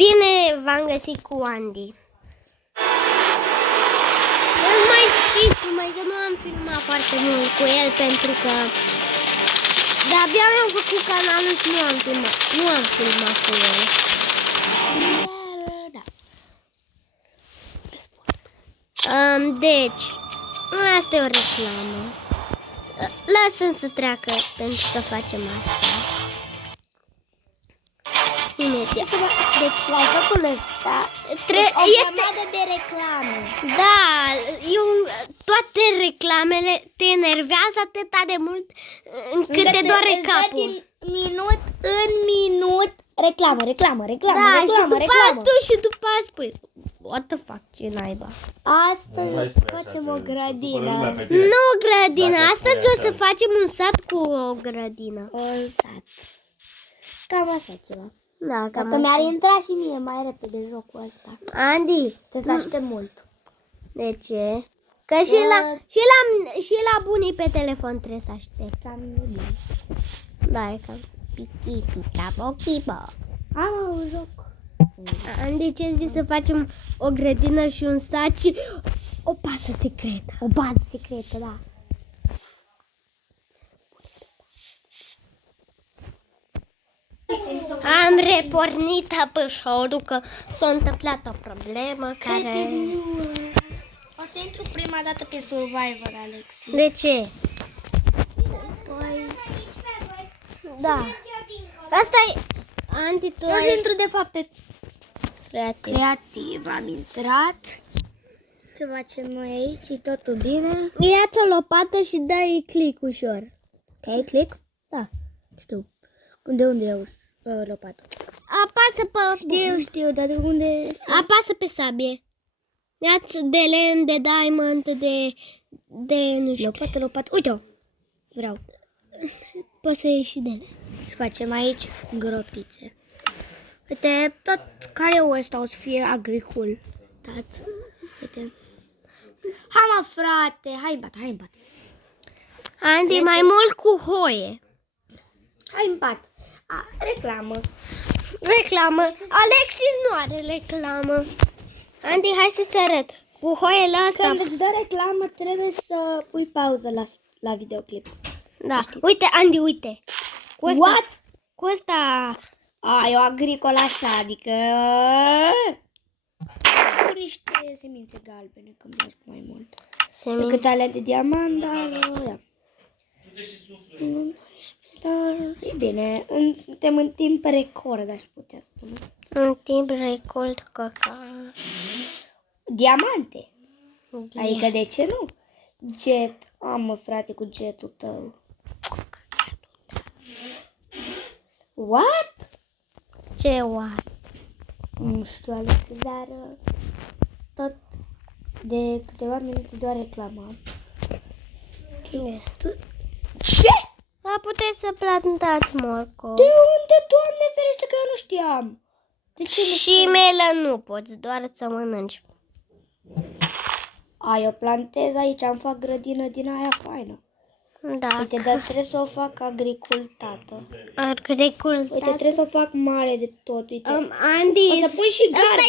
Bine v-am găsit cu Andy. Nu mai știți, numai că nu am filmat foarte mult cu el pentru că de-abia mi-am făcut canalul și nu am filmat cu el. Deci, asta e o reclamă. Lasă-mi să treacă pentru că facem asta. Imediat. Deci la jocul ăsta o grămadă de reclame. Da, toate reclamele te enervează atâta de mult încât te doare capul. Din minut în minut reclamă. Da, și după aia spui, what the fuck, ce naiba. Astăzi facem o grădină. Nu o grădină, astăzi o să facem un sat cu o grădină. Un sat. Cam așa ceva. Da, cam Dacă mi-ar intra și mie mai repede jocul ăsta. Andy, Trebuie să aștept mult. de ce? Că și la bunii pe telefon trebuie să aștept. Cam nebun. Da, e cam pica-pochipo. Am un joc. Andy, ce zici să facem o grădină și un sat și o bază secretă? O bază secretă, da. Am repornit episodul că s-a întâmplat o problemă care... O să intru prima dată pe Survivor, Alexi. De ce? Păi... Da. Asta e... Andy, tu O să intru de fapt pe creativ. Am intrat. Ce facem noi aici? E totul bine? Ia-ți o lopată și dai click ușor. Ok, click? Da. Știu. De unde iau lopatul? Apasă pe... Știu, dar de unde... Apasă pe sabie. Ia-ți de lemn, de diamond, de nu știu. Lopată. Uite-o! Vreau. Poți să iei și de lemn. Și facem aici gropițe. Uite, tot care ăsta o să fie agricultat. Uite. Hai mă, frate, hai în pat. Andy, mai mult cu hoie. Hai în pat. Reclamă. Reclamă. Alexis nu are reclamă. Andy, hai să-ți arăt. Cu hoiele astea. Când îți dă reclamă, trebuie să pui pauză la videoclip. Da. Uite, Andy, uite. Cu asta, What? Cu asta... E o agricolă așa, adică... Cu niște semințe galbene, că îmi plac mai mult. Decât alea de diamant, dar... Da. Dar e bine, suntem în timp record, aș putea spune. În timp record caca. Diamante. Adică de ce nu? Jet. Mă, frate, cu jetul tău. What? Ce what? Nu știu, Alex, dar tot de câteva minute doar reclama. Cine? Ce? Dar puteți să plantați morcov. De unde, Doamne ferește, că eu nu știam. De ce nu Și melă nu poți, doar să mănânci. eu plantez aici, am fac grădină din aia faină. Da. Uite, dar trebuie să o fac agricultată. Agricultat. Uite, trebuie să o fac mare de tot. Uite. Andy, O să pun și gard. Asta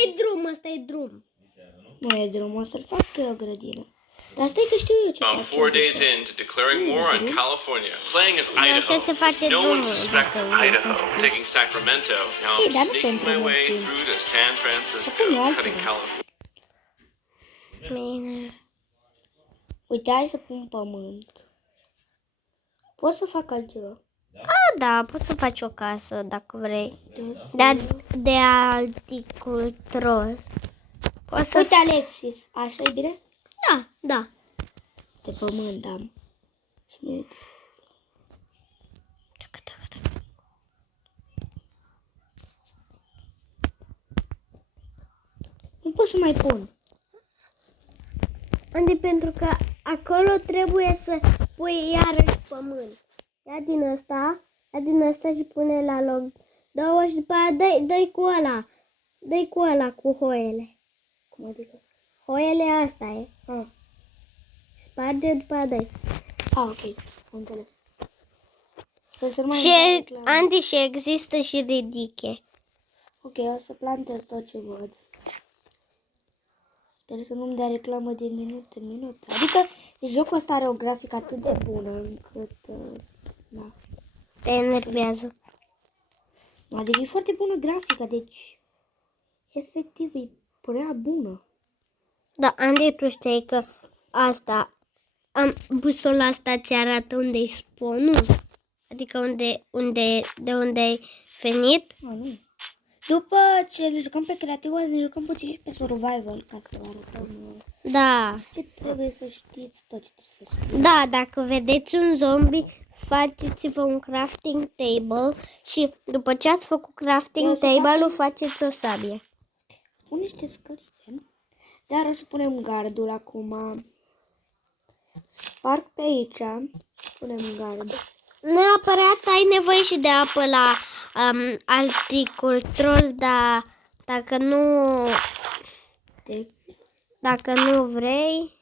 e drum. Nu e drum, o să-l fac eu grădină. Dar stai că știu eu ce fac. 4 days into declaring war on California, playing as Idaho, Așa se face no one drumul, suspects dacă vrei să Idaho, știi. taking Sacramento. Now Hey, I'm dar nu sneaking pentru my way mult timp. through to San Francisco, Acum e altceva. cutting California. Bine. Uite, hai să pun pământ. Pot să fac altceva. Da, poți să faci o casă dacă vrei. De agricultor. Poți să... Uite, Alexis, așa e bine? Da. De pământ am. Și nu pot să mai pun. Andy, pentru că acolo trebuie să pui iarăși pământ. Ia din ăsta și pune la loc 2 și după aia dă-i cu ăla. Dă-i cu ăla, cu hoiele. Cum adică? Hoiele asta e. Sparge, după aia dă-i. Ok, am înțeles. Și, Andy, și există și ridiche. Ok, o să plantez tot ce văd. Sper să nu-mi dea reclamă din minut în minut. Adică, deci jocul ăsta are o grafică atât de bună încât... da. Te enervează. Adică e foarte bună grafica, deci... Efectiv, e prea bună. Da, Andy, tu știi că asta, busola asta ți arată unde-i spawn-ul? Adică de unde ai venit? Nu. După ce ne jucăm pe creativ, azi ne jucăm puțin și pe survival, ca să vă arătăm Da. ce trebuie să știți, tot ce trebuie să știți. Da, dacă vedeți un zombie, faceți-vă un crafting table și după ce ați făcut crafting table-ul, faceți o sabie. Pun niște scărițe, dar o să punem gardul acum. Sparg pe aici, punem gard. Neapărat ai nevoie și de apă la agricultură, dar dacă nu vrei.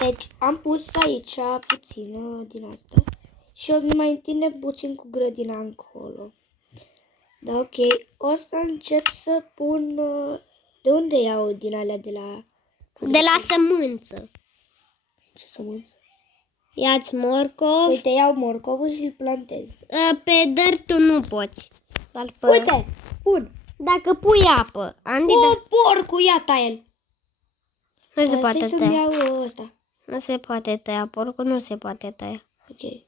Deci am pus aici puțină din asta și o să ne mai întindem puțin cu grădina încolo. Da, ok. O să încep să pun... De unde iau din alea de la... De la sămânță. Ce sămânță? Ia-ți morcov. Uite, iau morcovul și îl plantez. Pe dăr tu nu poți. Doar pe... Uite, pun. Dacă pui apă. Andy, Porcul, ia taie-l. nu se poate să-mi tăia. iau ăsta. Nu se poate tăia. Porcul nu se poate tăia. Ok.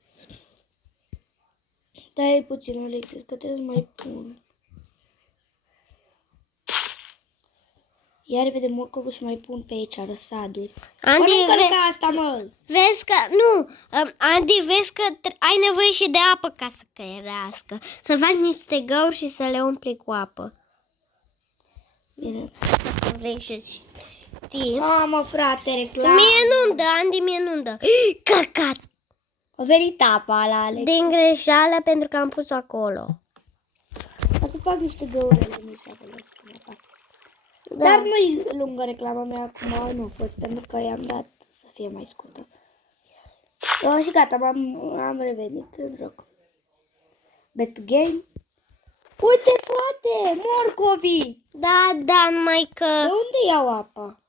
Taie puțin, Alexis, că trebuie să mai pun. Ia repede morcovul și mai pun pe aici răsaduri. Andy, Mănâncă-l ca asta, mă! vezi că... Nu, Andy, vezi că ai nevoie și de apă ca să crească. Să faci niște găuri și să le umpli cu apă. Bine. Dacă vrei și știi. Mamă, frate, reclamă. Mie nu-mi dă, Andy, mie nu-mi dă. Căcat! A venit apa la Alex. Din greșeală pentru că am pus-o acolo. O să fac niște găurele mici acolo. Da. Dar nu-i lungă reclama mea acum, nu a fost, pentru că i-am dat să fie mai scurtă. Și gata, am revenit în joc. Back to game. Uite, frate, morcovii! Da, numai De că unde iau apa?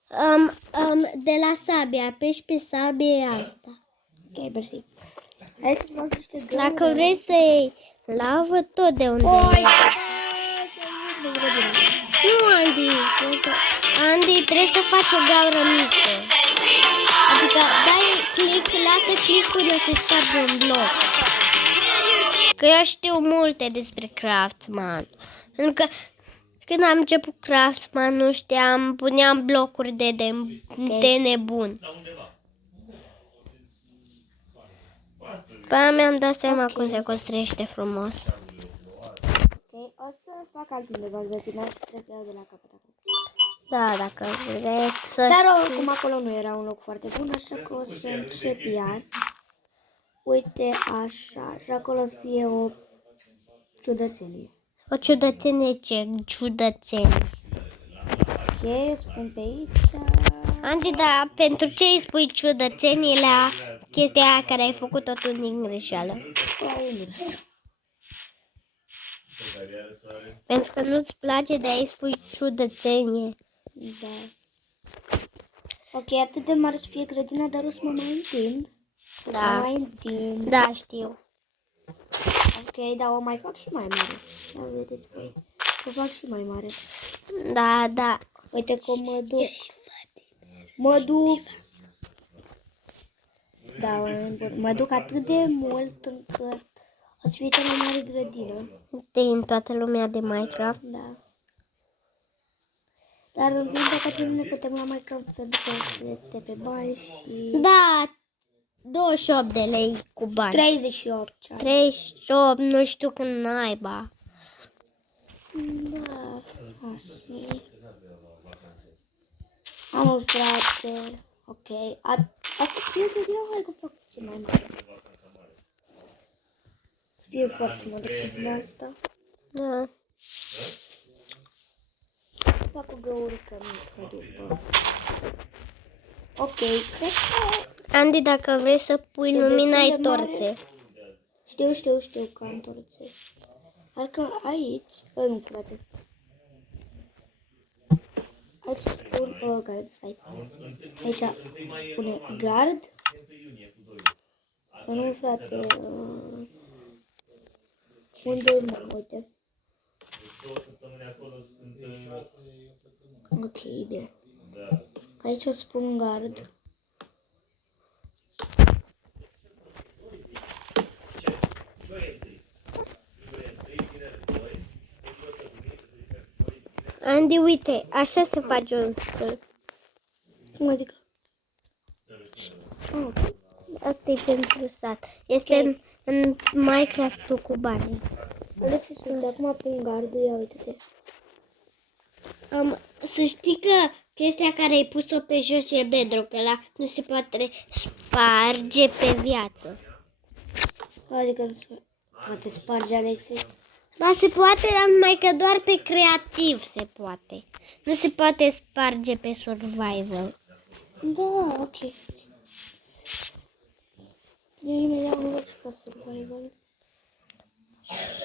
de la sabie, apeși pe sabie asta. Ok, mersi. Hai să fac niște găuri. Dacă vrei să iei lavă, tot de unde Oi, iei. Nu, Andy, trebuie să faci o gaură mică. Adică dai click, lasă click-ul să spargi un bloc. Că eu știu multe despre Craftsman. Pentru că când am început Craftsman, nu știam, puneam blocuri de nebun. Pe aia mi-am dat seama cum se construiește frumos. Ok, o să fac altundeva grădina și trebuie să iau de la capăt acum. Da, dacă vrei să Dar știi. oricum acolo nu era un loc foarte bun, așa că o să încep iar. Uite, așa, și acolo o să fie o ciudățenie. O ciudățenie, ce ciudățenie. Ce spun pe aici? Andy, da, pentru ce îi spui ciudățenie la chestia aia care ai făcut-o tu din greșeală? Pentru că nu-ți place, de a-i spui ciudățenie. Da. Ok, atât de mare să fie grădina, dar o să mă mai întind. Mă Da, mai întind. da, știu. Ok, dar o mai fac și mai mare. Da, vedeți voi. O fac și mai mare. Da. Uite cum mă duc. Mă duc. Da, mă duc atât de mult încât o să fie cea mai mare grădină. Din toată lumea de Minecraft. Da. Dar în păcate nu ne putem la Minecraft pentru că este pe bani și... Da, 28 de lei cu bani. 38. 38, nu știu când naiba. Da, asta e. Am o frate. Ok. Asta fie grădina, hai că fac ce mai mare. Să fie foarte mare din asta. Da. Fac o găurică mică după. Ok, cred că... Andy, dacă vrei să pui lumina, ai destul de mare. torțe. Știu că am torțe. Parcă aici... nu, frate. Hai să spun gard, stai. Aici spune gard. Dar nu, frate. Unde mă? Uite. Ok, bine. Aici o spun gard. Andy, uite, așa se face un stâlp. Cum adică? Oh, asta e pentru sat. Este în Minecraft-ul cu banii. Alexis, uite, acum pun gardul, ia uite-te. Să știi că chestia care ai pus-o pe jos e bedrock, ăla nu se poate sparge pe viață. Adică nu se poate sparge, Alexis. Ba se poate, dar numai că doar pe creativ se poate. Nu se poate sparge pe survival. Da, ok. Eu imediat am văzut ca survival.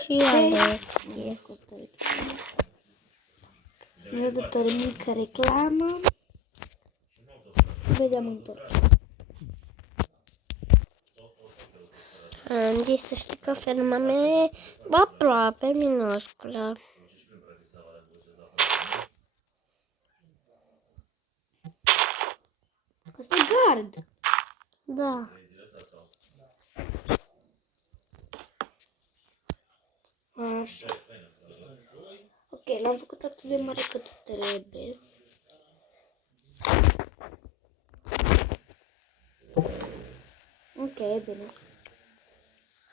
Și Alexis. Mi-a dat o mică reclamă. Vedem întorc. Andy, să știi că ferma mea e aproape minusculă. Asta e gard. Da. Așa. Ok, l-am făcut atât de mare cât trebuie. Ok, bine.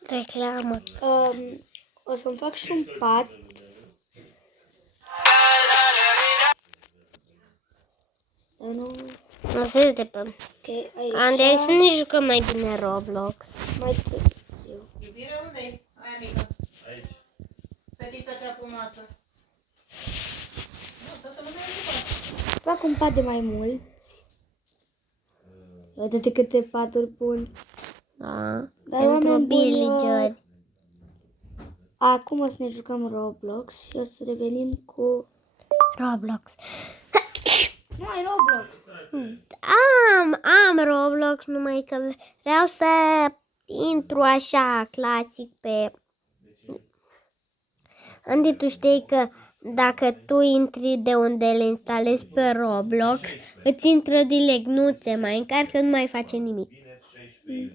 Reclamă. O să-mi fac și un pat. Dar nu... Nu se de pe. Ok, aici. Andy, hai să ne jucăm mai bine Roblox. Mai târziu. Iubire, unde-i? Aia mică. Aici. Fetița cea frumoasă. Nu, toată lumea e după. Să fac un pat de mai mulți. Uite-te câte paturi pun. Da. Dar Pentru oameni buni, villageri. Acum o să ne jucăm Roblox și o să revenim cu... Roblox. Nu ai Roblox! Am Roblox, numai că vreau să intru așa clasic pe... Andy, tu știi că dacă tu intri de unde le instalezi pe Roblox, îți intră direct, nu ți mai încarcă, nu mai face nimic.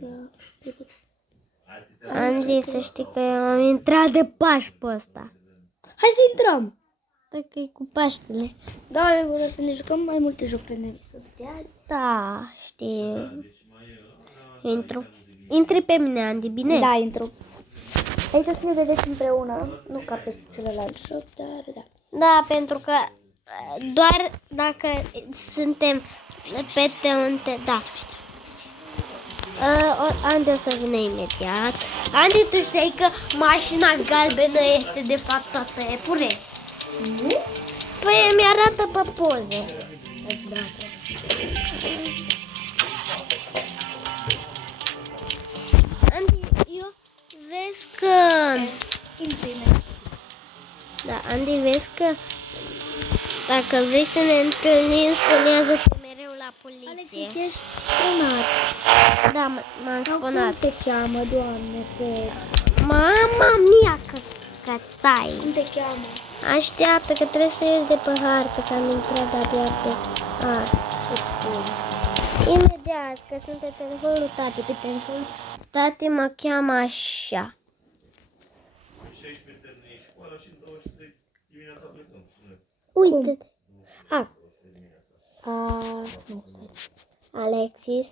Da. Andy, să știi că eu am intrat de Paști pe ăsta. Hai să intrăm! Dacă e cu Paștele. Da, eu vreau să ne jucăm mai multe jocuri de azi. Da, știu. Intru. Intri pe mine, Andy, bine? Da, intru. Aici o să ne vedeți împreună, nu ca pe celălalt joc, dar da. Da, pentru că doar dacă suntem pe unde, da. Andy o să vină imediat. Andy, tu știi că mașina galbenă este de fapt toată epure? Nu? Păi mi-arată pe poză. Andy, eu vezi că... Da, Andy, vezi că dacă vrei să ne întâlnim, spunează-te mereu la poliție. Alexis, ești spunat. Da, m-am spunat. Cum te cheamă, Doamne, fe? Mama mia, cățai. Cum te cheamă? Așteaptă că trebuie să ies de pe hartă, că am intrat abia pe hartă. Imediat, că sunt pe telefonul lui tati. Pe telefonul tati mă cheamă așa. Uite-te. Nu, stai. Alexis.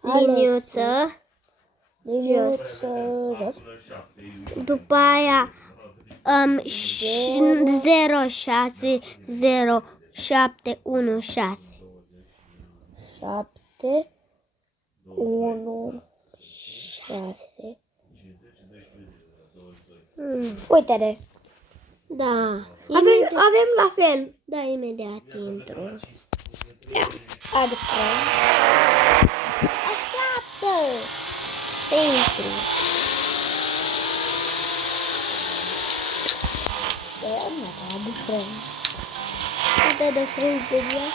Liniuță. Jos. Jos. După aia 06076. 7, 1, 6. Uite-te. Da. Avem la fel. Da, imediat intru. Adică. Așteaptă! Să intru. de Friends. Uite de frâns de ea.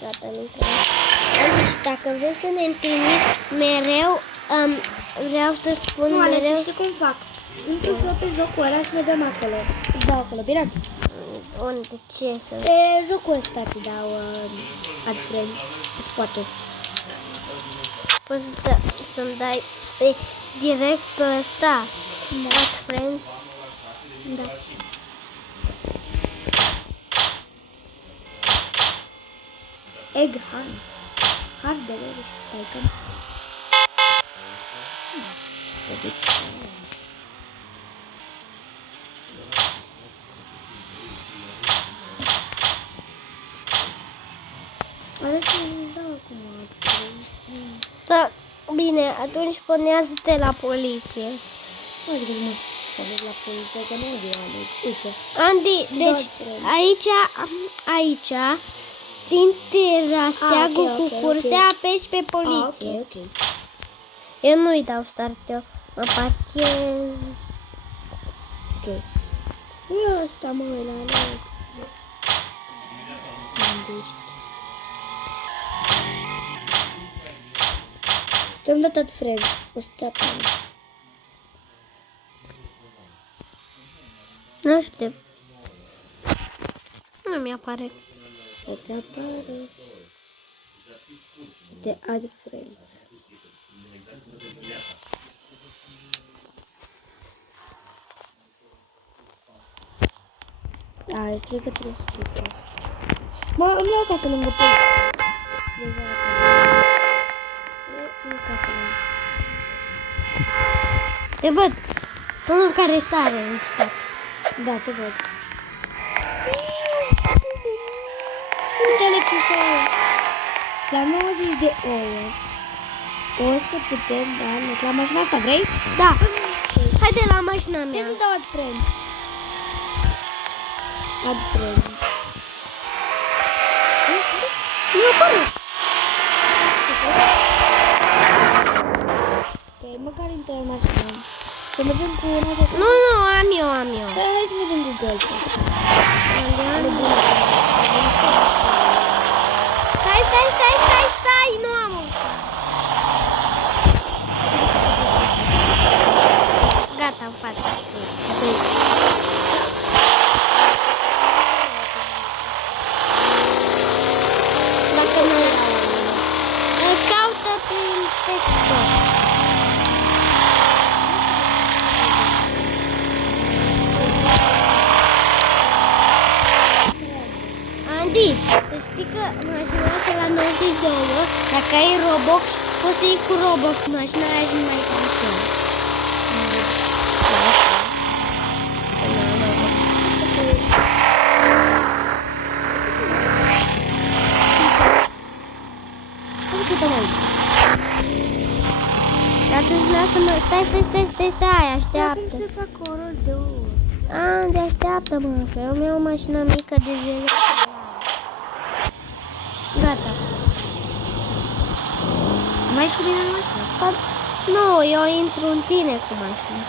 Gata, nu trebuie. Și dacă vreți să ne întâlnim mereu, vreau să spun Nu, Alex, mereu știi cum fac? Intru și eu pe jocul ăla și ne dăm acolo. Îți dau acolo, bine? unde ce să... Pe jocul ăsta ți dau Add Friends. Îți poate. Poți să-mi dai direct pe ăsta. Da. Add friends. Da. Egg hunt. Hardele și bacon. Alex, nu dau acum Add Friends. Da, bine, atunci punează-te la poliție. Nu adică nu mă spune la poliție, că nu eu aleg. Uite. Andy, deci aici, dintre astea ok, cu ok, curse, ok. apeși pe poliție. Ok. Eu nu-i dau start, eu mă parchez. Ok. Nu ăsta, mă, la Alex. Unde ești? Ți-am dat Add Friends. O să-ți apară. Nu știu. Nu mi-apare. Să te apară. De Add Friends. Da, cred că trebuie să fie prost. Mă, îmi iau casă lângă tine. Nu casă lângă. Te văd. Unul care sare în spate. Da, te văd. Uite, Alexis, la 90 de ouă o să putem da loc la mașina asta, vrei? Da. Haide la mașina Ce mea. să dau Add Friends? Add Friends. Nu apare. Ok, măcar intră în mașină. Să mergem cu una de... Nu, am eu. Hai să mergem cu Golf. Stai, nu am. Gata, în față. Dacă nu caută prin peste tot. Andy, să știi că mașina asta la 90 de ouă, dacă ai Robux, poți să iei cu Robux mașina aia și nu mai funcționează. Atunci lasă-mă, stai, așteaptă. Cum să fac o rost de ouă? Andy, așteaptă-mă, că eu mi-au o mașină mică de 0. Gata. Mai ești cu mine în mașină? Nu, eu intru în tine cu mașina.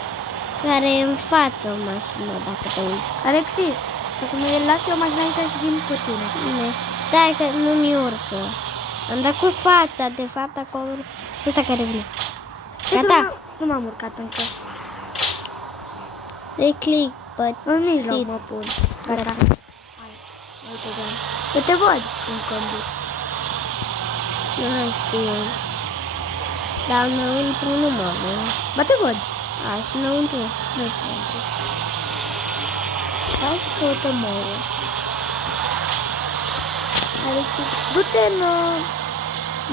Care e în față o mașină, dacă te uiți. Alexis, o să mă las eu mașina aici și vin cu tine. Bine. Stai că nu mi urcă. Am dat cu fața, de fapt, acolo. Ăsta care vine. Gata. Nu m-am urcat încă. Dă-i click pe În mijloc sit. mă pun. Gata. Gata. Uite, Jean. Eu te văd cum conduc. Nu știu. Dar înăuntru nu mă văd. Ba te văd. Așa înăuntru. Nu ești înăuntru. Hai să căutăm ouă. Alexis, du-te în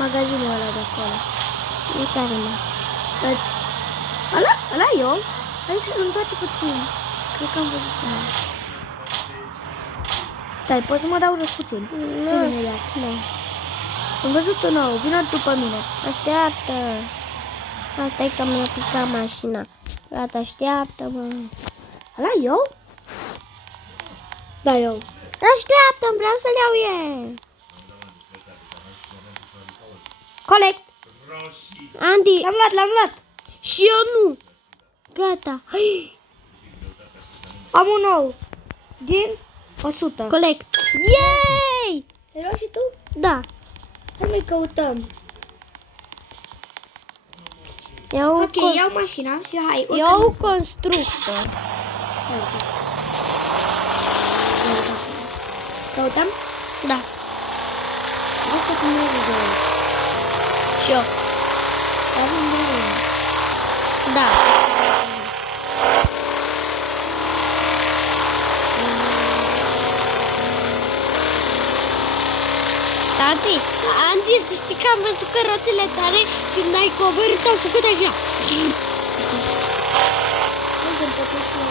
magazinul ăla de acolo. Nu care mă. Ăla eu? Alexis, întoarce puțin. Cred că am văzut ăla. Stai, poți să mă dau jos puțin? Nu. Vine imediat. Nu. Am văzut un nou, vină după mine. Așteaptă. Asta e că mi-a picat mașina. Gata, așteaptă-mă. Ăla eu? Da, eu. Așteaptă-mi, vreau să-l iau eu. Collect! Andy, L-am luat! și eu nu. Gata. Am un nou. Din 100. Collect. Yay! Te luat și tu? Da. Hai mai căutăm. Eu, Ok, iau mașina și hai. urcă eu în constructor. Hai, urcă. Căutăm? Da. Vreau să facem un video. Și eu. Avem de Da. Tati, Andy, să știi că am văzut că roțile tale când ai coborât au făcut așa. Uite, poate și eu.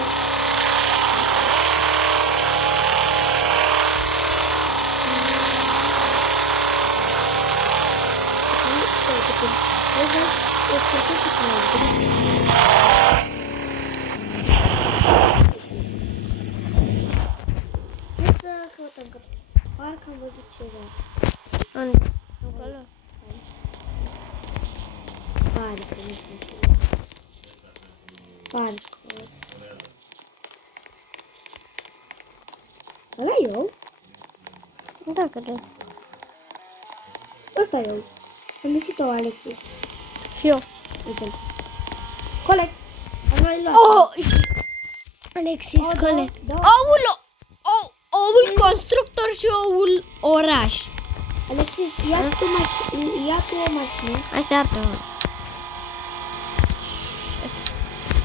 Hai să căutăm, că parcă am văzut ceva. Unde? Acolo. Parcă, nu știu ce. Parcă. Ăla eu? Da, cred. Ăsta eu. Am găsit-o, Alexis. Și eu. Uite-l. Colect. Am mai luat. Alexis, O, collect. două. Oul constructor și oul oraș. Alexis, ia tu o mașină. Așteaptă-mă.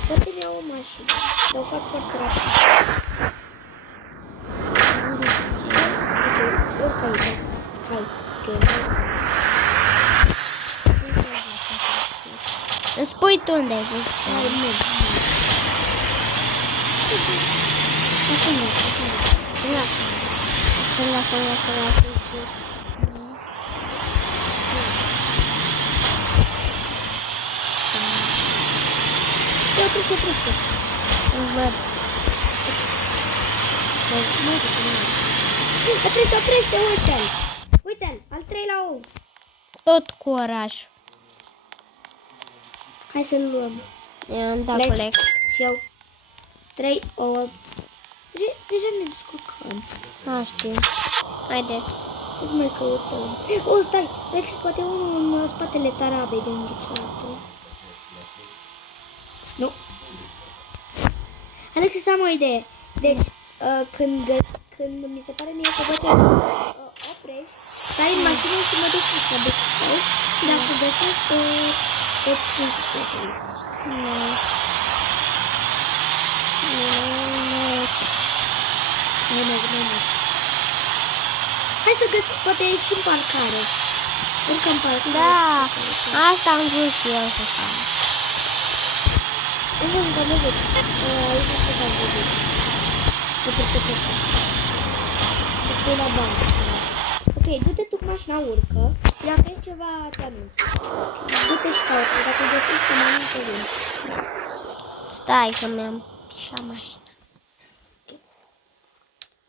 Poate-mi iau o mașină. Dar o fac foarte rapid. Ok, urcă aici. Hai, că Îmi spui tu unde ai fost. hai, mergi. Stânga. Stânga. Se oprește. Îl văd. Oprește, uite-l. Uite-l, al treilea ou. Tot cu orașul. Hai să-l luăm. Eu îmi dau Collect. collect. Și eu 3 ouă. Deja ne descurcăm. Nu știu. Haide. Hai să mai căutăm. Oh, stai! Alex, poate unul în spatele tarabei de înghețată. Nu. Alex, am o idee. Deci, când mi se pare mie că poți să oprești, stai în mașină și mă duc cu șabetul tău și dacă găsesc, îți spun și ce să zic. Nu merg. Hai să găsim, poate și în parcare. Urcă în parcare. Da. Asta am vrut și eu să fac. Unde am văzut? Aici am văzut. Uite la bancă. Ok, du-te tu cu mașina, urcă. Dacă e ceva, te anunț. Du-te și caută. Dacă găsești, să mă anunț să vin. Stai că mi-am pișat mașina.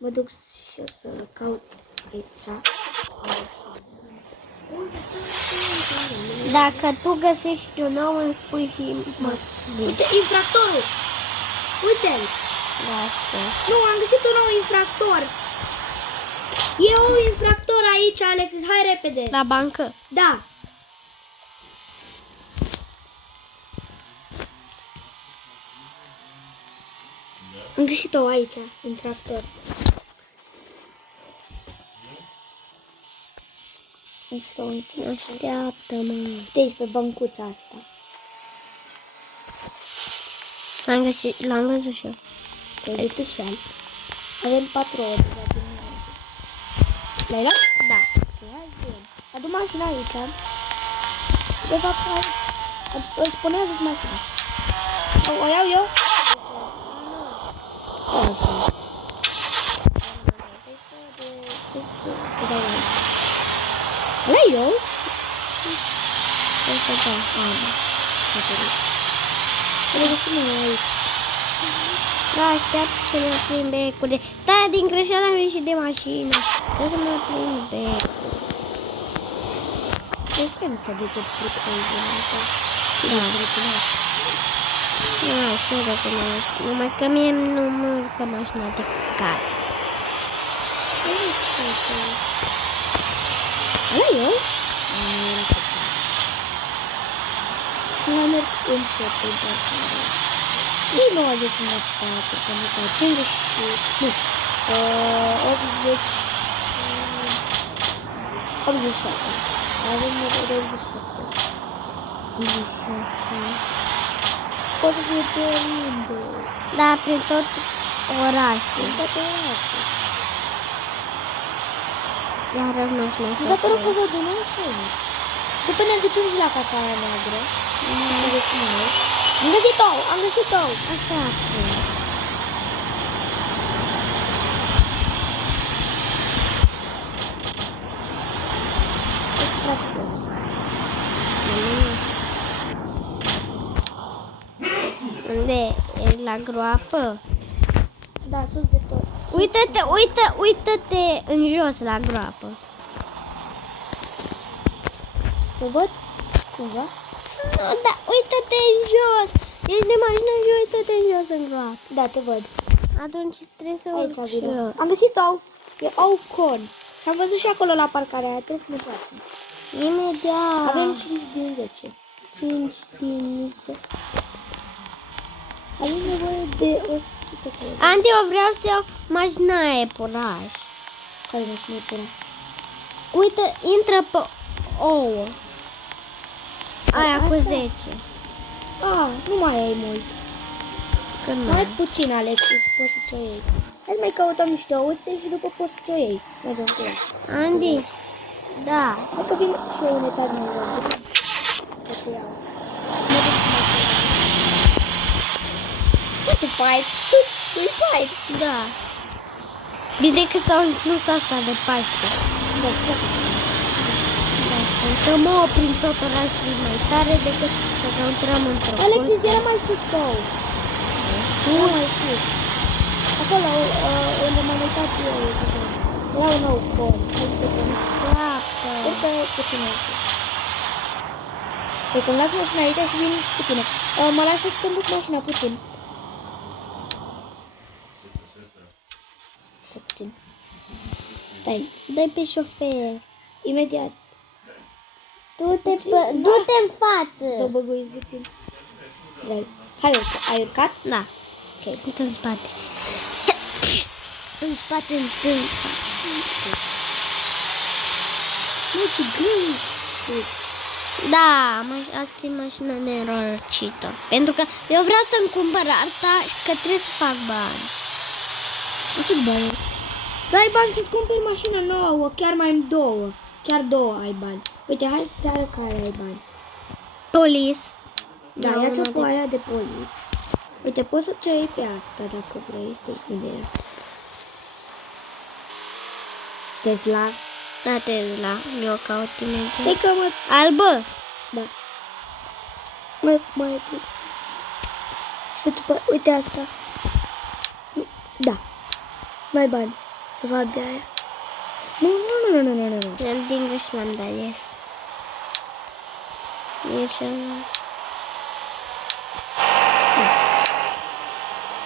Mă duc și eu să caut aici. Dacă tu găsești un nou, îmi spui și mă vin. Uite, infractorul! Uite-l! Da, știu. Nu, am găsit un nou infractor! E un infractor aici, Alexis, hai repede! La bancă. Da! Am găsit-o aici, infractor. Am găsit-o infractor. Așteaptă-mă. Uite aici, pe băncuța asta. L-am văzut și eu. Te-ai tu și al. Avem 4 ore deja din nou. L-ai luat? Da. Ok, hai să vedem. Adu mașina aici. De fapt, îți spunează-ți mașina. O iau eu? O iau și eu. Să dau aici. Ăla eu? O să dau. S-a părut. Trebuie să mă aici. Da, așteaptă să mă prind becurile. Stai, din greșeală am ieșit de mașină. Trebuie să mă prind becul. Ce scan asta de că pricol de mâncă? Da. Și eu recunosc. Numai că mie nu mă urcă mașina de căcat. Ala eu? Nu merg încet pe parcare. E 90 în spate, că nu dau 50 și... Nu, 80... 86. Avem nevoie de 86. 86. Poate să fie pe oriunde. Da, prin tot orașul. În toate orașul. Iar mașina Mi s-a părut că văd un fel. După ne ducem și la casa aia neagră. Am găsit noi. Am găsit-o! Am găsit-o! Asta e acum. Unde e la groapă? Da, sus de tot. Uită-te, uită-te în jos la groapă. Te văd? Cumva? Nu, da, uită-te în jos. Ești de mașină și uită-te în jos în groapă. Da, te văd. Atunci trebuie să Aici, urc și Vida. eu. Am găsit ou. E ou con. Și am văzut și acolo la parcarea aia. Trebuie frumoasă. Imediat. Avem 5 din 10. 5 din 10. Avem nevoie de 100 kg. Andy, eu vreau să iau mașina aia puraș. Care mașină e până? Uite, intră pe ouă. Aia cu Asta? 10. Ah, nu mai ai mult. Când Mai mai? ai puțin, Alex, și poți să ți-o iei. Hai să mai căutăm niște ouțe și după poți să ți-o iei. Mergem cu ea. Andy, da. Hai că vin și eu un etaj mai mult. Să te iau. Mergem și mai căutăm. Ce faci? Tu-i fain. Da. Bine că s-au inclus asta de Paște. Da, foarte Da, că mă oprim tot orașul mai tare decât să intrăm într-o Alexis, era mai sus sau? Era mai sus. Acolo, unde m-am uitat eu. Era un nou con. dreaptă. Urcă puțin mai sus. Păi când las mașina aici și vin cu tine. Mă las să-ți conduc mașina puțin. Stai puțin. Stai, Dă-i pe șofer. imediat. Du-te în față. Să băguiți puțin. Drag. Hai, ai urcat? Da. Ok. Sunt în spate. În spate, în stânga. Nu, ce greu. Da, asta e mașina nerocită. Pentru că eu vreau să-mi cumpăr arta și că trebuie să fac bani. Cât bani? Dai bani să-ți cumperi mașina nouă, chiar mai în două. Chiar două ai bani. Uite, hai să-ți arăt care ai bani. Polis. Da, Da, ia-ți-o una cu de- aia de polis. Uite, poți să ți iei pe asta dacă vrei, stai unde era. Tesla. Da, Tesla. Eu caut imediat. Stai că mă... Albă. Da. Mai puțin. Uite asta. Da. Mai bani. De fapt de aia. Nu. Din greș l-am dat, yes. Mergem.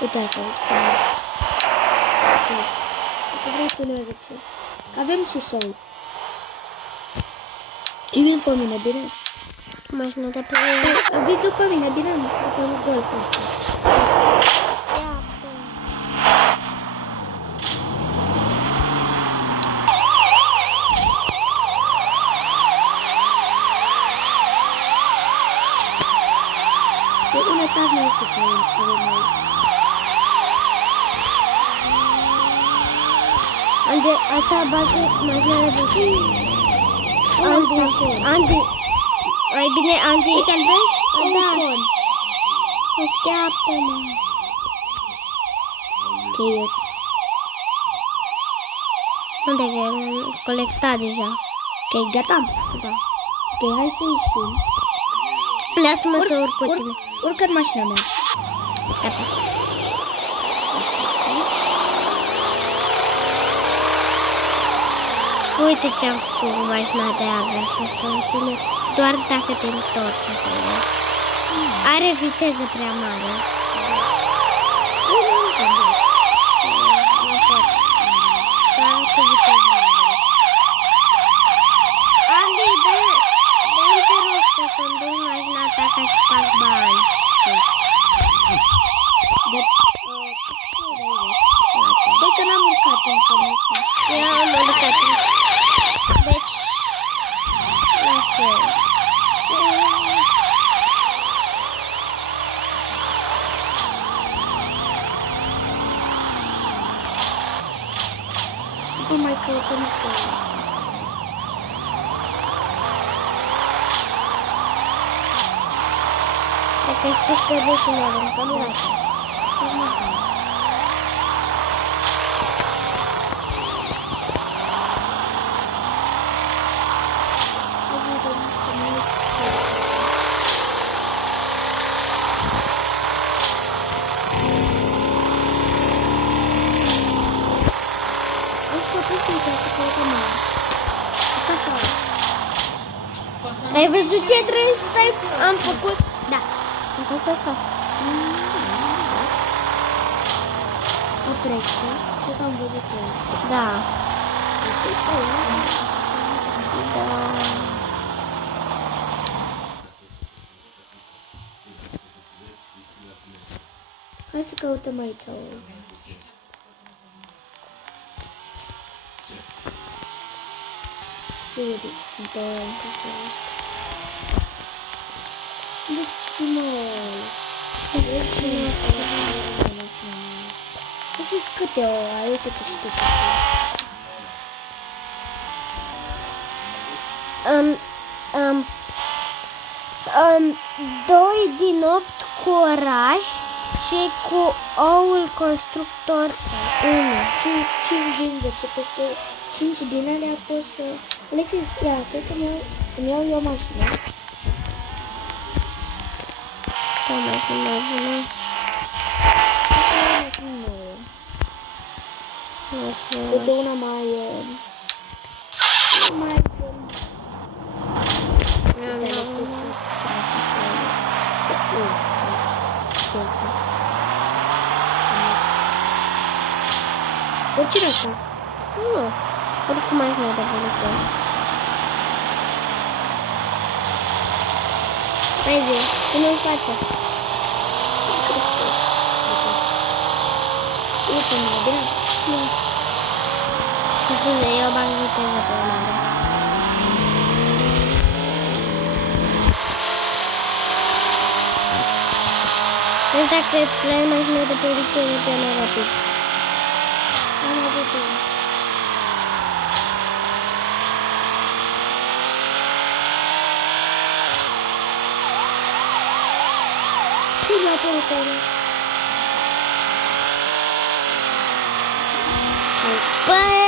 Uite asta, îți spune. Dacă vrei tu nu zice. Că avem susou. Vin pe mine, bine? Mașina de polis. Vin după mine, bine? După golful ăsta. Așteaptă. E un etaj mai sus avem noi. Andy, asta bate mașina de polis. Andy. Mai bine, Andy. Uite-l vezi? Da. Con. Așteaptă-mă. Ok, yes. Unde e? Am colectat deja. Ok, gata? Da. Ok, hai să ieșim. Lasă-mă să urc cu tine. Urcă în mașina mea. Gata. Uite ce am făcut cu mașina de aia, vreau să fac cu tine. Doar dacă te întorci o să vezi. Are viteză prea mare. Nu pot. Dar cu viteză mare. Andy, dă-mi te rog să conduc mașina ta ca să fac bani. Băi, că n-am urcat încă mașina. Eu am urcat. Deci, la fel. După mai căutăm niște alții. Dacă ai spus că vrei să ne aruncăm, gata. Ai văzut ce trebuie am făcut? Da. Am fost asta. Oprește. Cred că am văzut-o. Da. Ce stai? Da. Hai să căutăm aici o... Uite-ți câte o ai, uite-te și tu. Doi din 8 cu oraș și cu oul constructor 1. 5 din 10, peste 5 din alea pot să... Alexis, ia, stai că îmi iau eu mașina. Da, mașina mai bună. Uite una mai... mai... Uite, Alexis, ce mașină să iau? De ăsta. De ăsta. Oricine asta? Nu. Oricum mașina de poliție. Hai zi, cum îl face? Secret. Uite, nu mă bine? Nu. Scuze, eu bag viteză pe mare. Deci dacă îți lai mașina de poliție, merge mai rapid. Am avut bine. Cum la tine? Păi!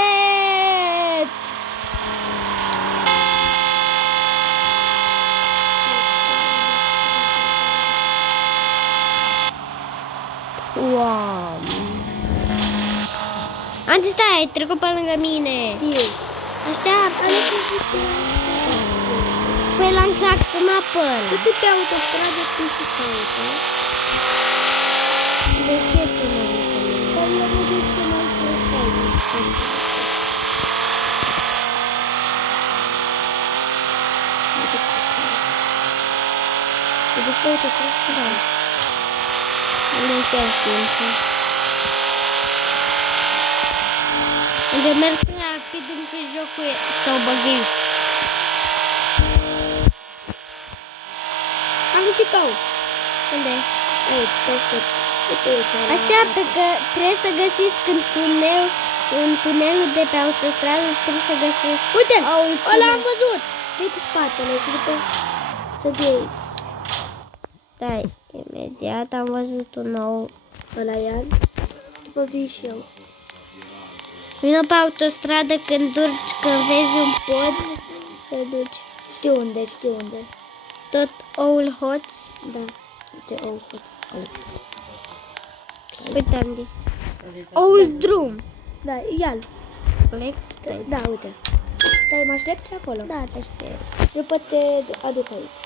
Wow! Anti, stai, ai trecut pe lângă mine. Știu. Așteaptă. Păi l-am claxonat pe ăla. Cât pe autostradă tu și caută? De ce tu nu vii pe mine? Păi eu mă duc să mai caut. Mă duc să caut. Te duci pe autostradă? Da. Nu știu timpul. Unde merg prea rapid încât jocul e sau băgâi. Am găsit caut. Unde? Aici, te aștept. Uite aici. Așteaptă că trebuie să găsiți în tunelul de pe autostradă, trebuie să găsiți. Uite, aul ăla tunel. am văzut. Dă-i cu spatele și după să fie aici. Da, imediat am văzut un nou. Ăla e al. După vii și eu. Vină pe autostradă când urci, când vezi un pod, te duci. Știu unde, știu unde. Tot oul hoț. Da. Uite, ou, Uite, Andy. Oul drum. Da, ia-l. Plec? Da, uite. Stai, mă aștepți acolo? Da, te știu. Și după te aduc aici.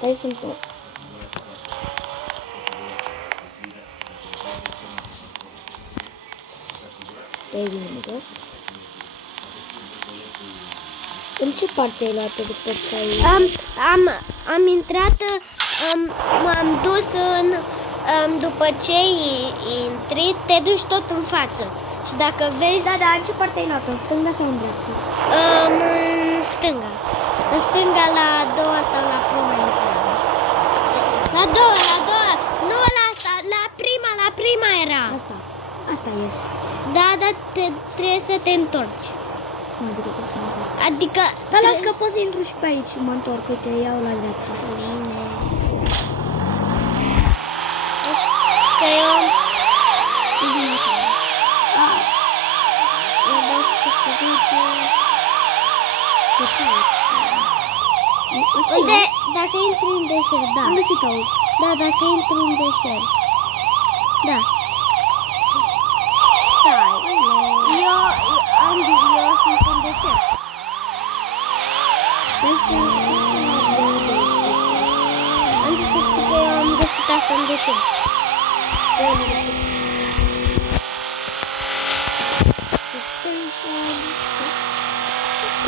Care sunt 8. Pe imediat. În ce parte ai luat-o după ce ai... Am intrat, m-am dus în, după ce intri, te duci tot în față. Și dacă vezi, Da, în ce parte ai luat-o? În stânga sau în dreapta? în stânga. În stânga la a doua sau la prima intrare. La a doua, nu la asta, la prima era. Asta e. Da, trebuie să te întorci. Cum adică trebuie să mă întorc? Adică... Dar las că pot să intru și pe aici și mă întorc. Uite, iau la dreapta. Că eu... Unde, dacă intri în deșert, da. Am găsit-o. Da, dacă intri în deșert. Da. Stai. Eu sunt în deșert. Am zis să știi că eu am găsit asta în deșert.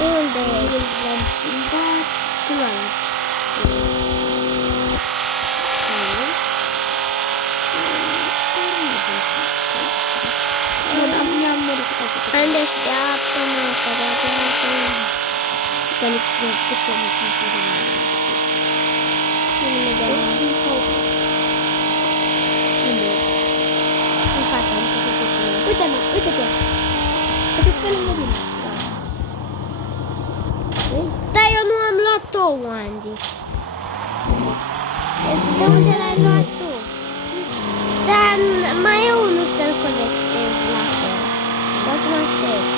Unde e? L-am schimbat. Sculoarea. Mi-am modificat și Am deșteaptă-mă, că dacă nu să Dar le spun că ce am acum și de mai în fața, am făcut cu tine. Uite-mă, uite-te. Uite pe lângă mine. Stai, eu nu am luat-o, Andy. De unde l-ai luat tu? Dar mai e unul să-l colectez la fel. O să mă aștept.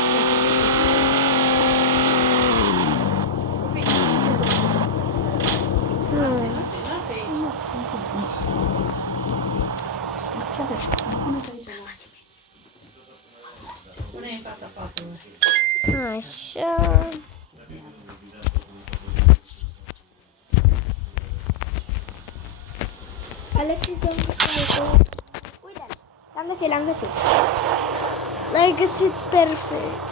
Pune în fața patului. Așa. Alexis, uite, l-am găsit. L-ai găsit perfect.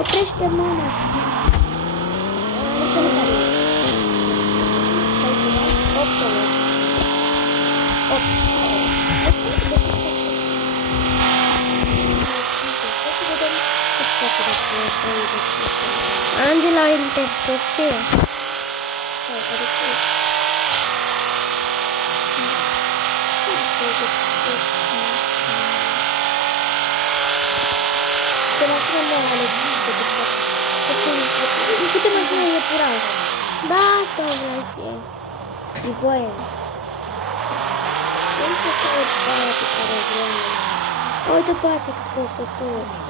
Oprește mama și... Lăsă-l care e. Hai să dau 8 ore. 8 ore. Hai să vedem cât poate de Andy la intersecție. De mașină nouă, Alexis, să pui și... Uite mașina e puraș. Da, asta o vreau și eu. E voien. Vrem să caut pe aia pe care vreau. Uite pe asta cât costă 108.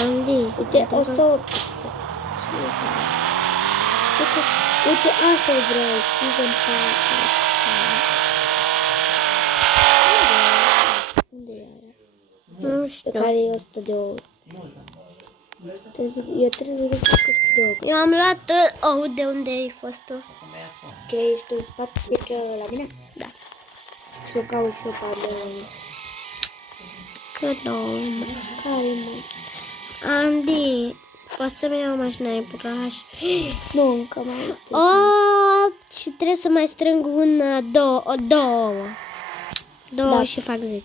Andy, Uite, 118. Uite, asta o vreau, Season 4. Unde e aia? nu Pe știu. care e 100 de ori. Eu trebuie să găsesc 100 de ori. Eu am luat... de unde ai fost tu? Ok, ești în spate, ești la mine? Da. Și eu caut și eu pe alea. Că nu. Care mă? Andy, poți să-mi iau mașina e puraș? Nu, încă mai uite. Și trebuie să mai strâng două. Da. Și fac 10.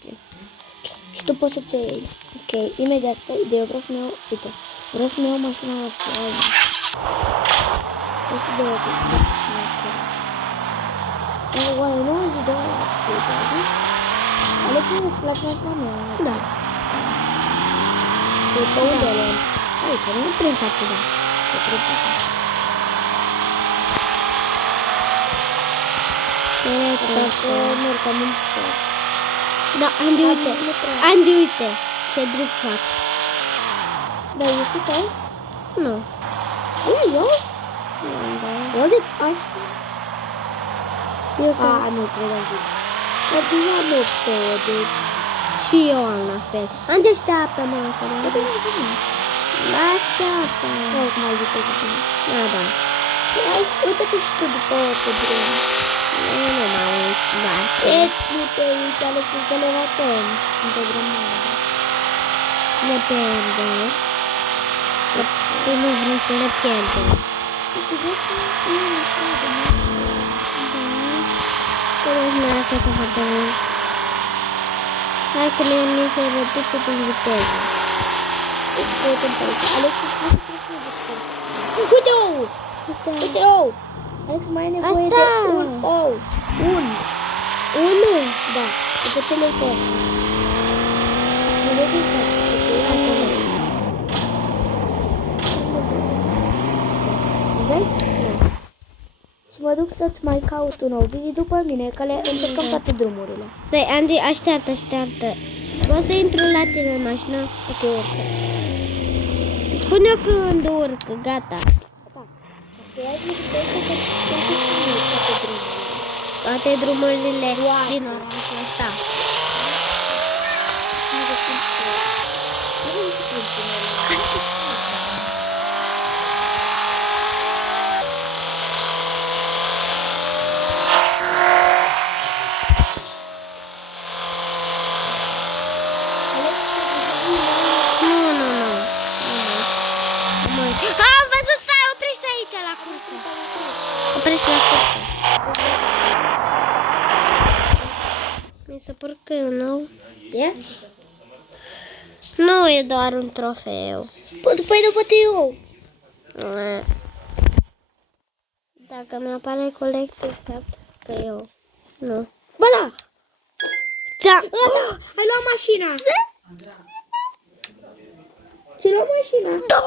Și tu poți să-ți iei. Ok, imediat stai de eu vreau să-mi iau, uite, vreau să-mi iau mașina la foaie. Vreau să dau o pică și la chiar. Oare nu ai zi de aia? Uite, nu? Alexis, îți place mașina mea? Da. E pe unde le am? Aici, nu prin față, da. Pe prin față. Dacă merg cam în șoc. Da, Andy, uite. Andy, uite. Ce drift fac. Da, e și tău? Nu. Ui, eu? Da. Eu de asta? Eu că... Nu, credeam că... Adică eu am 8 de... Și eu am la fel. Andy, așteaptă-mă acolo. Așteaptă. Nu, cum ai zis să pune. Da, da. Uite-te și tu după pe drum. Eu nu m-am uitat. Ești, nu te uiți, Alexis, că le ratăm. Sunt o grămadă. Le pierde. Că tu nu vrei să le pierdem. Tu vrei să nu așa de mult? Că nu a fost foarte mult. Hai că mi se reduce din viteză. Căutăm pe aici. Alexis, cred că trebuie să ne descurcăm. Uite ou! Uite ou! Alex, mai ai nevoie Asta! de un ou. Unu? Da. După ce le-ai pus. Nu le din față. Vrei? Da. Să mă duc să-ți mai caut un ou. Vii după mine, că le încercăm toate drumurile. Stai, Andy, așteaptă. Poți să intru la tine în mașină? Ok, urcă. Spune când urcă, gata. Da. Dacă ai văzut de aici, că încercăm toate drumurile. Toate drumurile din orașul ăsta. Nu găsim nu și drumurile. Nu. Am văzut, stai, oprește aici la cursă. Oprește la cursă. Mi se pare că e un nou. E? Nu e doar un trofeu. Păi după te eu. Dacă mi-apare colectiv, că eu. Nu. Ba da! Da. Ai luat mașina! Ți-ai luat mașina? Da.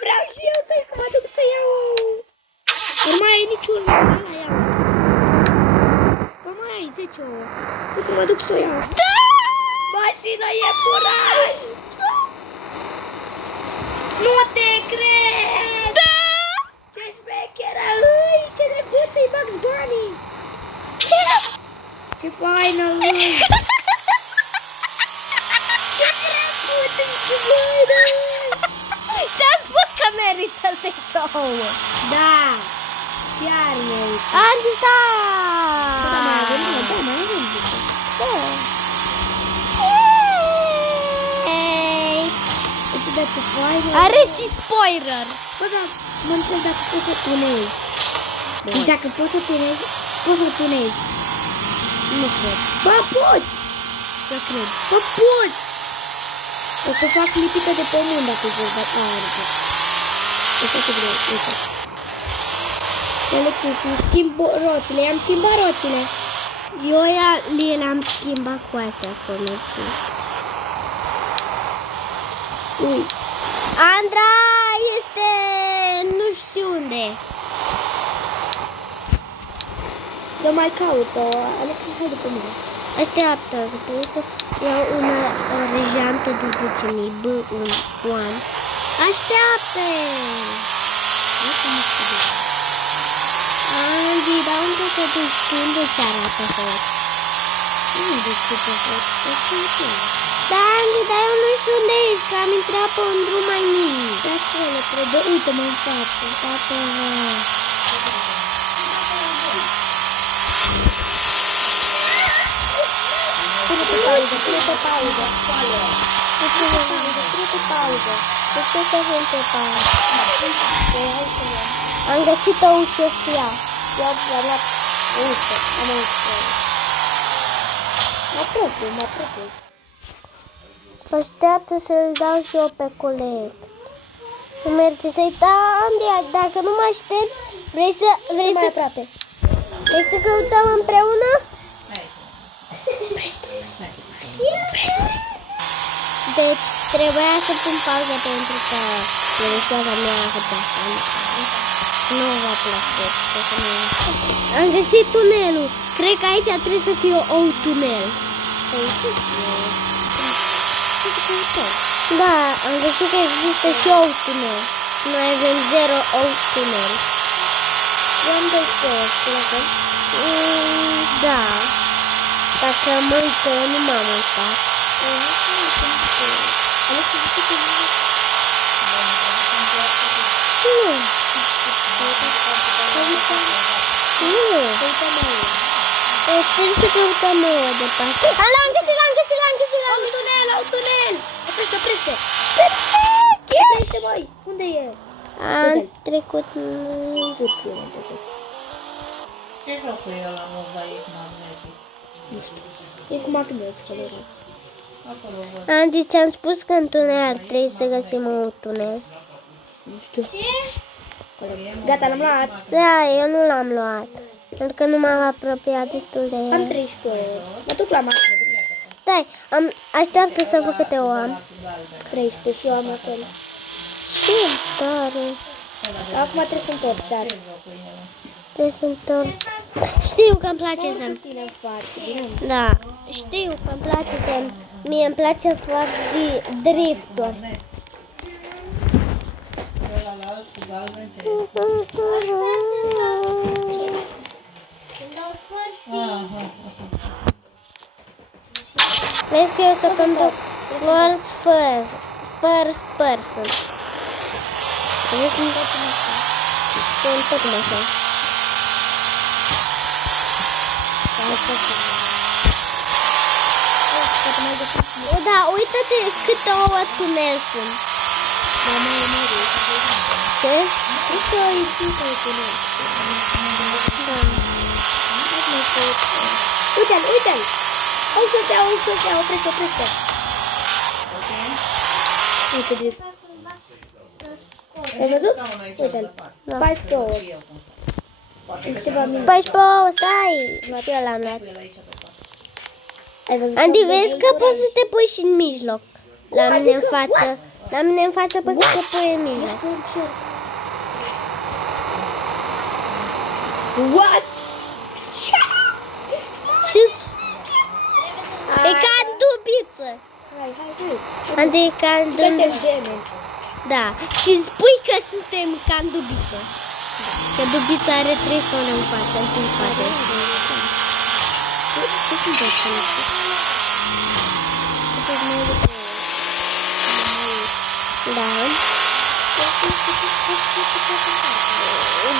Vreau și eu să mă duc să iau. Nu mai ai niciun. Ăla iau. Ba mai ai 10 ouă. Să că mă duc să o iau. Da! Mașina e curaj! Nu te cred! Da! Ce șmecheră! Ui, ce drăguță e Bugs Bunny! Ce faină! Ui! Ce drăguță e ce faină! Ți-am spus că merită 10 ouă. Da! Chiar merită! Andy, stai! Da, mai avem, da, mai avem. Da! Ei, Uite, dar ce faină! are și spoiler. Bă, da, mă întreb dacă poți să tunezi. Deci dacă poți să tunezi, poți să tunezi. Nu cred. Bă, poți! Nu cred. Bă, poți! O să fac lipită de pământ dacă vrei, dar nu pot. O să te vrei, uite. Alexis, îi schimb roțile, i-am schimbat roțile. Eu le-am schimbat cu astea comercii. Ui, Andra este nu știu unde. eu mai caut-o. Alexis, hai după mine. Așteaptă, că trebuie să iau una rejantă de 10.000 B1. Așteaptă! Nu să mă știu. Andy, dar unde te duci tu? Unde ți arată hoți? Unde te poți? Da, Andy, dar eu nu știu unde ești, că am intrat pe un drum mai mic. De acolo trebuie. Uite-mă în față. Tată, Pune pe pauză, pune pe pauză. de ce să fac? Pune pe pauză. De ce să vin pe pauză? Am găsit o ușă să ia. I-am luat o ușă. Am o ușă. Mă apropii. Așteaptă să-l dau și eu pe coleg. Nu merge să-i dau, Andy, dacă nu mă aștepți, vrei Mai să aproape. căutăm împreună? Deci trebuia să pun pauză pentru că Leșoara mea a făcut asta. Nu v-a plăcut. Am găsit tunelul. Cred că aici trebuie să fie o tunel. Da, am găsit că există și ou tunel. Și noi avem 0 ou tunel. Eu am 2 cred. Da. Dacă mă uit, că eu nu m-am uitat. Nu. Nu. Trebuie să căutăm ouă de Paște. L-am găsit! Au un tunel! Oprește! Oprește, băi! Unde e? Am trecut... Puțin am trecut. Ce joc e ăla mozaic magnetic? Nu știu. E cu magnet colorat. Acolo văd. Andy, ți-am spus că în tunel trebuie să găsim un tunel. Nu știu. Gata, l-am luat. Da, eu nu l-am luat. Pentru că nu m-am apropiat destul de el. Am 13 ore. Mă duc la mașină. Stai, așteaptă să văd câte o am. 13 și eu am la fel. Ce tare. Acum trebuie să întorc, Char. Trebuie să întorc. Știu că îmi place să... Bine în față, bine. Da, știu că îmi place să... Mie îmi place să fac drifturi. Ăla la alt cu galben ce Vezi că eu să conduc first person. Eu sunt tot așa. Sunt tot așa. Da, uită-te câte ouă tunel sunt. Ce? Uite, e fiecare tunel. Uite-l! O șosea, oprește. Uite, drift. Ai văzut? Uite-l. 14 ori. În câteva minute. 14 ouă, stai! Și eu l-am luat. Ai văzut? Andy, vezi că poți să te pui și în mijloc. La mine în față. La mine în față poți să te pui în mijloc. What? Și e ca în dubiță. Hai. Andy, e ca în Suntem dubiță. gemeni. Da. Și spui că suntem ca în dubiță. Că dubița are 3 stone în față și în spate. Da.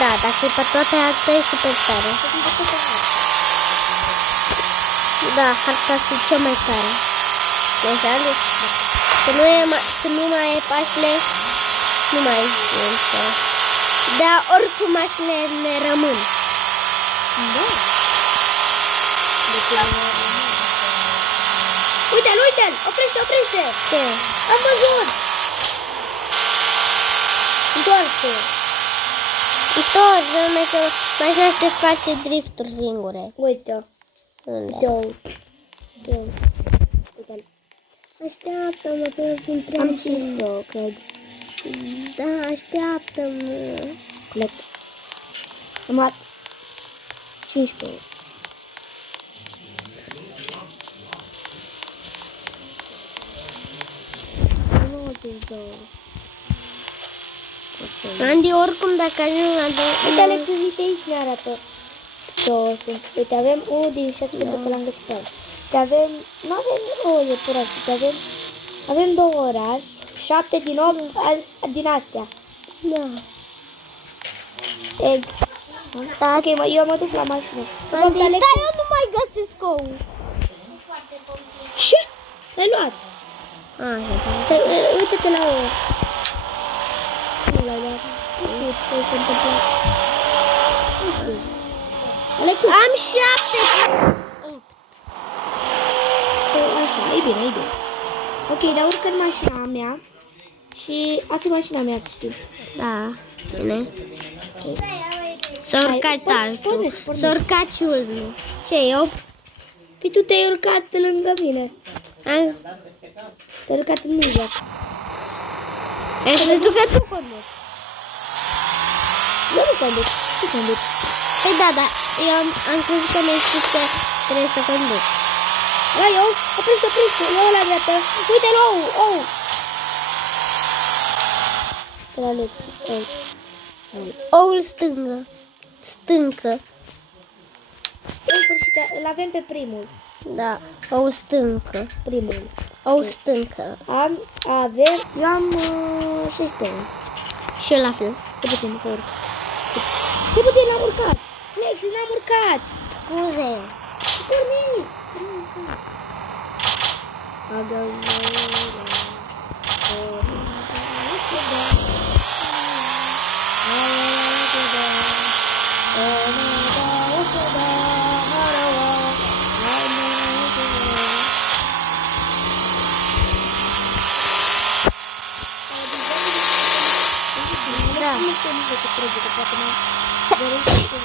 Da, dacă e pe toate astea e super tare. Da, harta asta e cea mai tare. Așa, când nu mai e Paștele, nu mai e așa. Dar oricum mașinile ne rămân. Da. Uite-l! Oprește! Ce? Am văzut! Întoarce! Numai că mașina se face drifturi singure. Uite-o. Unde? Uite-l. Așteaptă-mă că eu sunt prea Am 15, cred. Da, așteaptă-mă. Colect. Am luat 15. Andy, oricum dacă ajung la Uite, Alex, uite aici ne arată. Două sunt. Uite, avem unul din 6 pentru că l-am găsit pe ăla. Uite, avem... Nu avem o iepuraș. Uite, avem 2 oraș, 7 din 8 din astea. Da. Egg. Da, ok, eu mă duc la mașină. Andy, stai, eu nu mai găsesc ou. Ce? L-ai luat? Uite-te la ouă. Nu l-ai luat. Nu știu ce se întâmplă. Nu știu. Alex, Am 7. păi așa, e bine. Ok, dar urcă în mașina mea. Și asta e mașina mea, să știu. Da, bine. S-a urcat altul. S-a urcat și unul. Ce, eu? Păi tu te-ai urcat lângă mine. Te-ai urcat în mijloc. Ai crezut că tu conduci. Eu nu conduc. Tu conduci. Păi da, eu am crezut că mi-ai spus că trebuie să conduc. Hai, ou, oprește. Eu la dreapta. Uite-l, ou. Te la Alex. Oul stâncă. În sfârșit, îl avem pe primul. Da, ou stâncă. Primul. Ou stâncă. Eu am 16 ani. Și eu la fel. Ce puțin să urc. Ce puțin l-am urcat! Lexi, n-am urcat! Scuze. Porni! Da. Nu știu nici de cât trebuie, că poate mai doresc să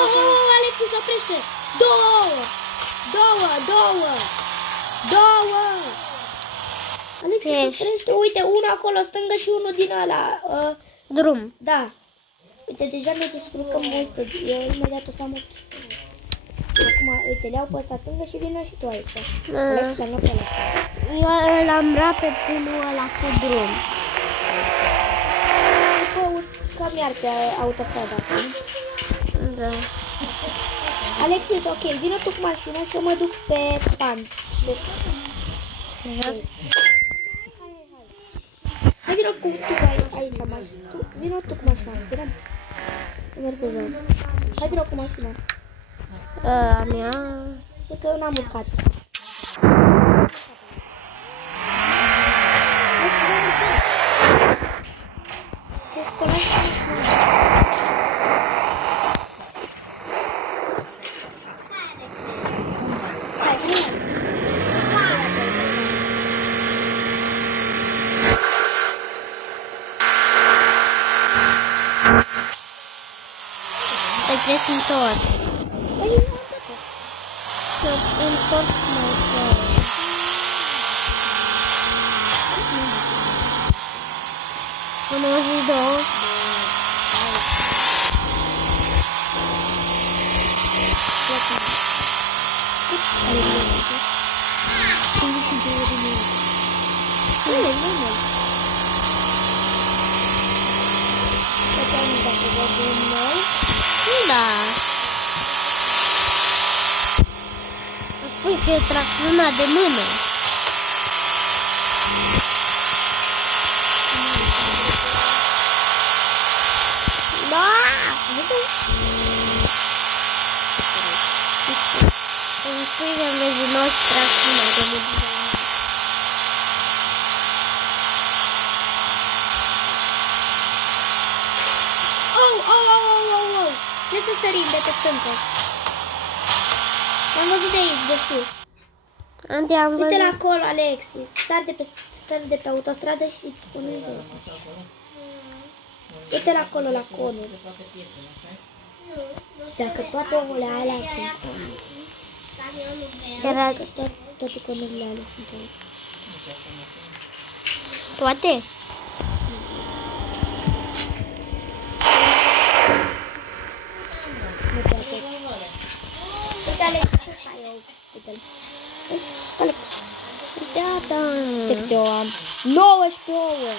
Oh, Alexis, oprește! Două! Alexis, Ești. oprește! Uite, unul acolo, stângă și unul din ăla. Drum. Da. Uite, deja ne descurcăm mult. Eu imediat o să am 8. Acum, uite, le iau pe ăsta stângă și vină și tu aici. Alexis, dar nu pe ăla. Eu l-am luat pe primul ăla cu drum. Cam iar pe autostrada acum. Da. Alexis, ok, vină tu cu mașina și eu mă duc pe pan. Hai, vină cu tu aici, mașina. Vină tu cu mașina, vină. Merg pe jos. Hai, vină cu mașina. A mea. E că n-am urcat. Se spăla și mașina. Hai, vină. Trebuie să întorc. Păi, nu am dat-o. Să întorc mai tare. Până 92. Cât are minute? 52 de minute. Nu, nu mult. Poate am dat-o de noi. Da. Spui că e tracțiunea de mână. Da. Îmi spui că vezi noi și tracțiunea de mână. Oh! Trebuie să sărim de pe stâncă. L-am văzut de aici, de sus. Ante, am Uite văzut. la acolo, Alexis. Sar de pe autostradă și îți spune jos. Uite la acolo, la conuri. Dacă toate ouăle alea sunt aici. Era Toate conurile alea sunt aici. toate? Nu toate. Uite, Alexis, ăsta e ou. Uite-l. Vezi? Colect. Gata. Uite câte ouă am. 19 ouă.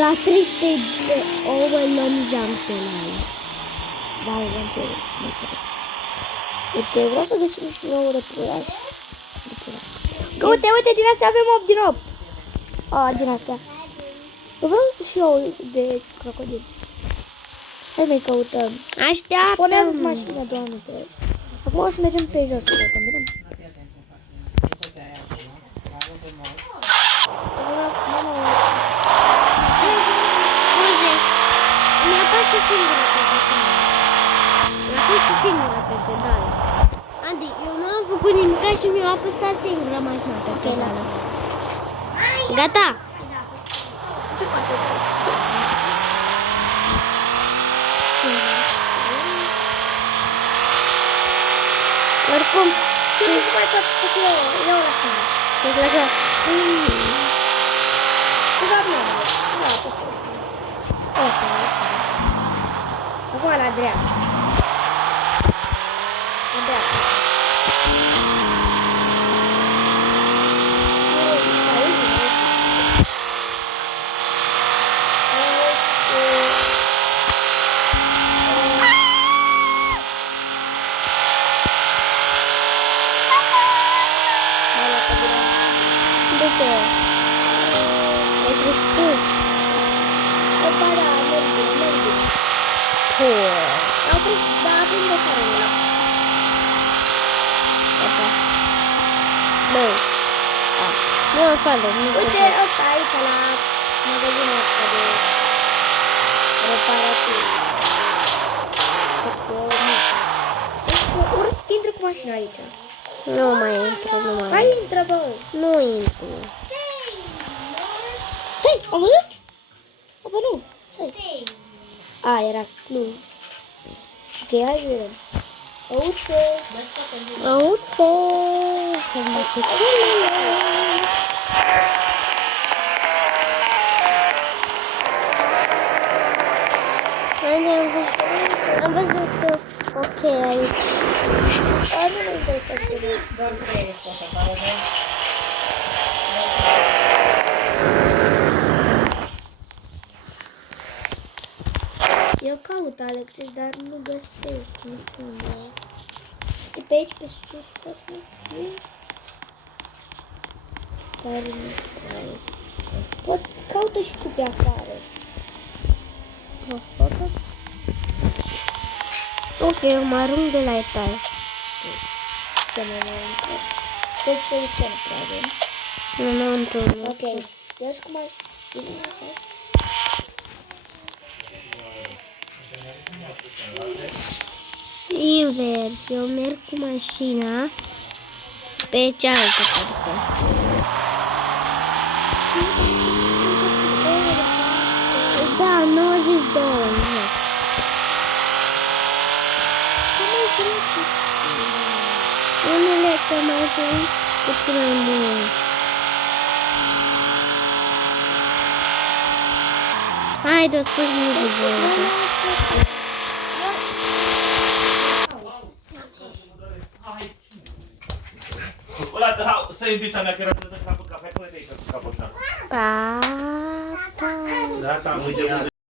La 300 de ouă luăm jantele alea. Da, jantele. Uite, vreau să găsim și nouă răpuraș. Uite, din astea avem 8 din 8. Din astea. Eu vreau și eu de crocodil. Hai mai căutăm. Așteaptă. Puneți mașina, doamne, trebuie. Acum o să mergem pe jos să căutăm, vedem? Scuze, mi-a pasă singură pe pedală. Mi-a pasă singură pe pedală. Andy, eu nu am făcut nimic și mi-a apăsat singură mașina pe pedală. Gata. Ce poate? Oricum, Ce nu se mai poate să fie eu la stânga? cred că... De fapt, nu. Da, pot să ăsta. Acum la dreapta. La dreapta. merge. Ai greșit tu. Opa, da, merg bine, merg bine. Da, prinde farul. Opa. Băi. Nu mă fală, nu Uite, ăsta aici, la magazinul ăsta de reparații. Intră cu mașina aici. Nu mai intru, nu mai Hai, intru. intră, bă. Nu intru. Hai, am văzut? Bă, nu. Hai. A, era cluj. Ok, hai, vedem. Uite. Uite. Să mă Am văzut ok aici. A, nu mă interesează pe mine. Doar 3 este să afară, da? Eu caut Alexis, dar nu găsesc. Nu știu unde. E pe aici, pe sus, ca să nu fie. Dar nu știu. Pot, caută și tu pe afară. Ok, eu mă arunc de la etaj. Să mă înăuntru. Pe ce centru avem? Înăuntru. Ok. Ești cu mașina, sau? Invers, eu merg cu mașina pe cealaltă parte. Da, 92 în joc. Unele că mai sunt puțin mai mult. Haide, o spus muzică. Ăla, să iubița mea, că era să dă capul cafea, pune-te aici cu capul ăsta. Pa, pa. Gata, uite.